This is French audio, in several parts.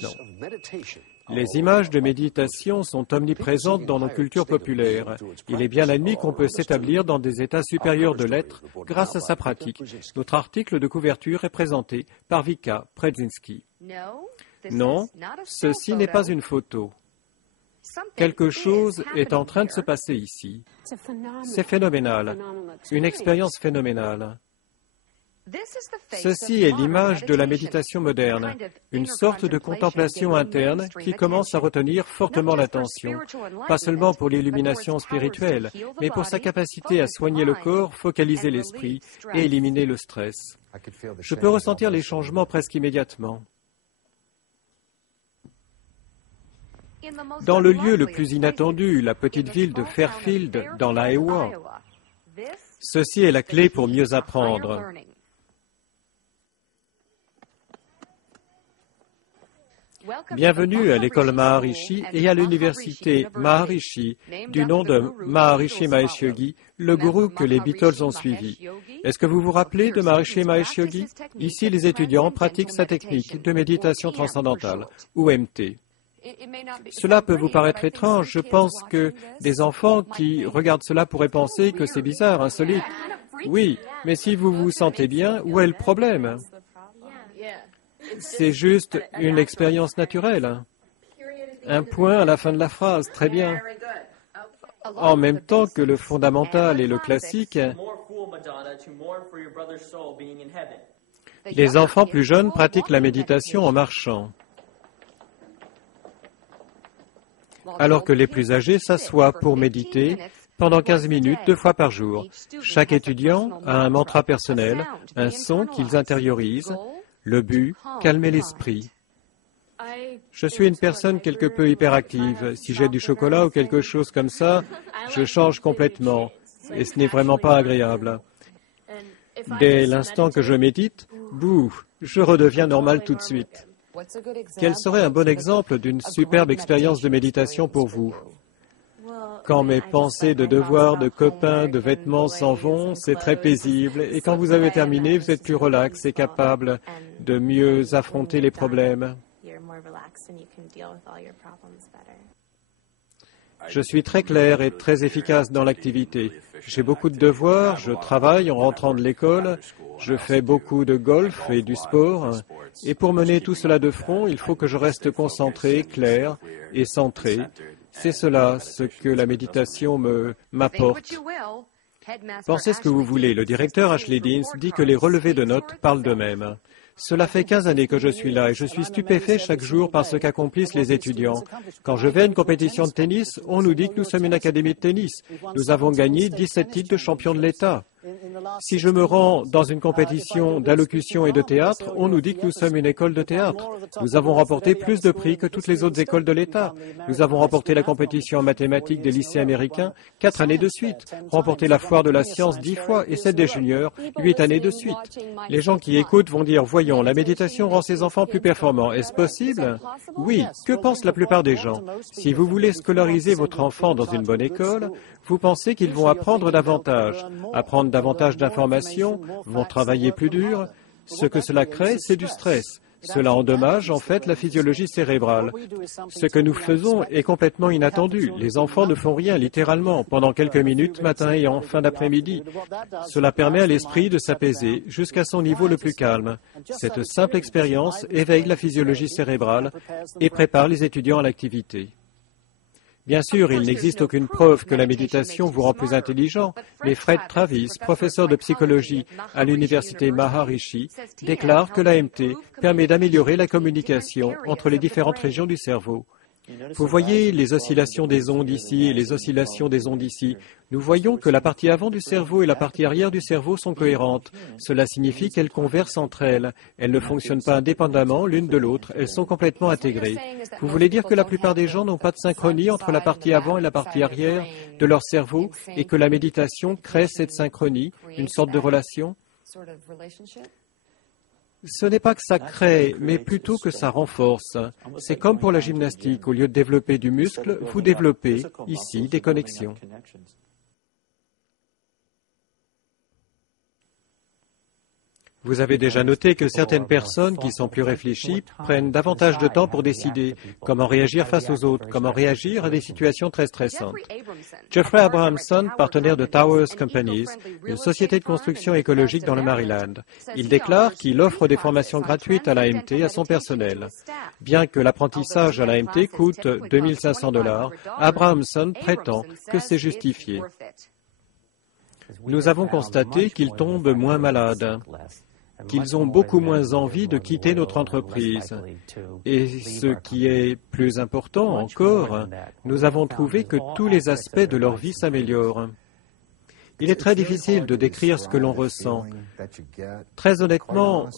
Non. Les images de méditation sont omniprésentes dans nos cultures populaires. Il est bien admis qu'on peut s'établir dans des états supérieurs de l'être grâce à sa pratique. Notre article de couverture est présenté par Vika Predzinski. Non, ceci n'est pas une photo. Quelque chose est en train de se passer ici. C'est phénoménal, une expérience phénoménale. Ceci est l'image de la méditation moderne, une sorte de contemplation interne qui commence à retenir fortement l'attention, pas seulement pour l'illumination spirituelle, mais pour sa capacité à soigner le corps, focaliser l'esprit et éliminer le stress. Je peux ressentir les changements presque immédiatement. Dans le lieu le plus inattendu, la petite ville de Fairfield, dans l'Iowa, ceci est la clé pour mieux apprendre. Bienvenue à l'école Maharishi et à l'université Maharishi, du nom de Maharishi Mahesh Yogi, le gourou que les Beatles ont suivi. Est-ce que vous vous rappelez de Maharishi Mahesh Yogi? Ici, les étudiants pratiquent sa technique de méditation transcendantale, ou MT. Cela peut vous paraître étrange. Je pense que des enfants qui regardent cela pourraient penser que c'est bizarre, insolite. Oui, mais si vous vous sentez bien, où est le problème? C'est juste une expérience naturelle. Un point à la fin de la phrase, très bien. En même temps que le fondamental et le classique, les enfants plus jeunes pratiquent la méditation en marchant, alors que les plus âgés s'assoient pour méditer pendant 15 minutes 2 fois par jour. Chaque étudiant a un mantra personnel, un son qu'ils intériorisent. Le but, calmer l'esprit. Je suis une personne quelque peu hyperactive. Si j'ai du chocolat ou quelque chose comme ça, je change complètement. Et ce n'est vraiment pas agréable. Dès l'instant que je médite, bouh, je redeviens normal tout de suite. Quel serait un bon exemple d'une superbe expérience de méditation pour vous? Quand mes pensées de devoirs, de copains, de vêtements s'en vont, c'est très paisible. Et quand vous avez terminé, vous êtes plus relax et capable de mieux affronter les problèmes. Je suis très clair et très efficace dans l'activité. J'ai beaucoup de devoirs, je travaille en rentrant de l'école, je fais beaucoup de golf et du sport. Et pour mener tout cela de front, il faut que je reste concentré, clair et centré. C'est cela ce que la méditation m'apporte. Pensez ce que vous voulez. Le directeur Ashley Deans dit que les relevés de notes parlent d'eux-mêmes. Cela fait 15 années que je suis là et je suis stupéfait chaque jour par ce qu'accomplissent les étudiants. Quand je vais à une compétition de tennis, on nous dit que nous sommes une académie de tennis. Nous avons gagné 17 titres de champion de l'État. Si je me rends dans une compétition d'allocution et de théâtre, on nous dit que nous sommes une école de théâtre. Nous avons remporté plus de prix que toutes les autres écoles de l'État. Nous avons remporté la compétition en mathématiques des lycées américains 4 années de suite, remporté la foire de la science 10 fois et celle des juniors 8 années de suite. Les gens qui écoutent vont dire, voyons, la méditation rend ses enfants plus performants. Est-ce possible? Oui. Que pensent la plupart des gens? Si vous voulez scolariser votre enfant dans une bonne école, vous pensez qu'ils vont apprendre davantage d'informations, vont travailler plus dur. Ce que cela crée, c'est du stress. Cela endommage en fait la physiologie cérébrale. Ce que nous faisons est complètement inattendu. Les enfants ne font rien, littéralement, pendant quelques minutes, matin et en fin d'après-midi. Cela permet à l'esprit de s'apaiser jusqu'à son niveau le plus calme. Cette simple expérience éveille la physiologie cérébrale et prépare les étudiants à l'activité. Bien sûr, il n'existe aucune preuve que la méditation vous rend plus intelligent, mais Fred Travis, professeur de psychologie à l'université Maharishi, déclare que l'AMT permet d'améliorer la communication entre les différentes régions du cerveau. Vous voyez les oscillations des ondes ici et les oscillations des ondes ici. Nous voyons que la partie avant du cerveau et la partie arrière du cerveau sont cohérentes. Cela signifie qu'elles conversent entre elles. Elles ne fonctionnent pas indépendamment l'une de l'autre, elles sont complètement intégrées. Vous voulez dire que la plupart des gens n'ont pas de synchronie entre la partie avant et la partie arrière de leur cerveau et que la méditation crée cette synchronie, une sorte de relation? Ce n'est pas que ça crée, mais plutôt que ça renforce. C'est comme pour la gymnastique. Au lieu de développer du muscle, vous développez, ici, des connexions. Vous avez déjà noté que certaines personnes qui sont plus réfléchies prennent davantage de temps pour décider comment réagir face aux autres, comment réagir à des situations très stressantes. Jeffrey Abrahamson, partenaire de Towers Companies, une société de construction écologique dans le Maryland, il déclare qu'il offre des formations gratuites à l'AMT à son personnel. Bien que l'apprentissage à l'AMT coûte 2 500 $, Abrahamson prétend que c'est justifié. Nous avons constaté qu'ils tombent moins malades, qu'ils ont beaucoup moins envie de quitter notre entreprise. Et ce qui est plus important encore, nous avons trouvé que tous les aspects de leur vie s'améliorent. Il est très difficile de décrire ce que l'on ressent. Très honnêtement,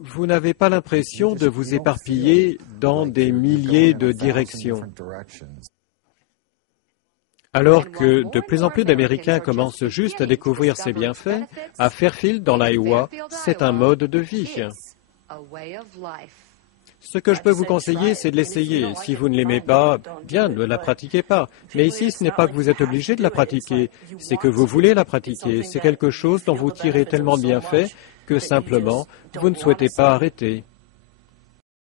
vous n'avez pas l'impression de vous éparpiller dans des milliers de directions. Alors que de plus en plus d'Américains commencent juste à découvrir ces bienfaits, à Fairfield, dans l'Iowa, c'est un mode de vie. Ce que je peux vous conseiller, c'est de l'essayer. Si vous ne l'aimez pas, bien, ne la pratiquez pas. Mais ici, ce n'est pas que vous êtes obligé de la pratiquer, c'est que vous voulez la pratiquer. C'est quelque chose dont vous tirez tellement de bienfaits que simplement, vous ne souhaitez pas arrêter.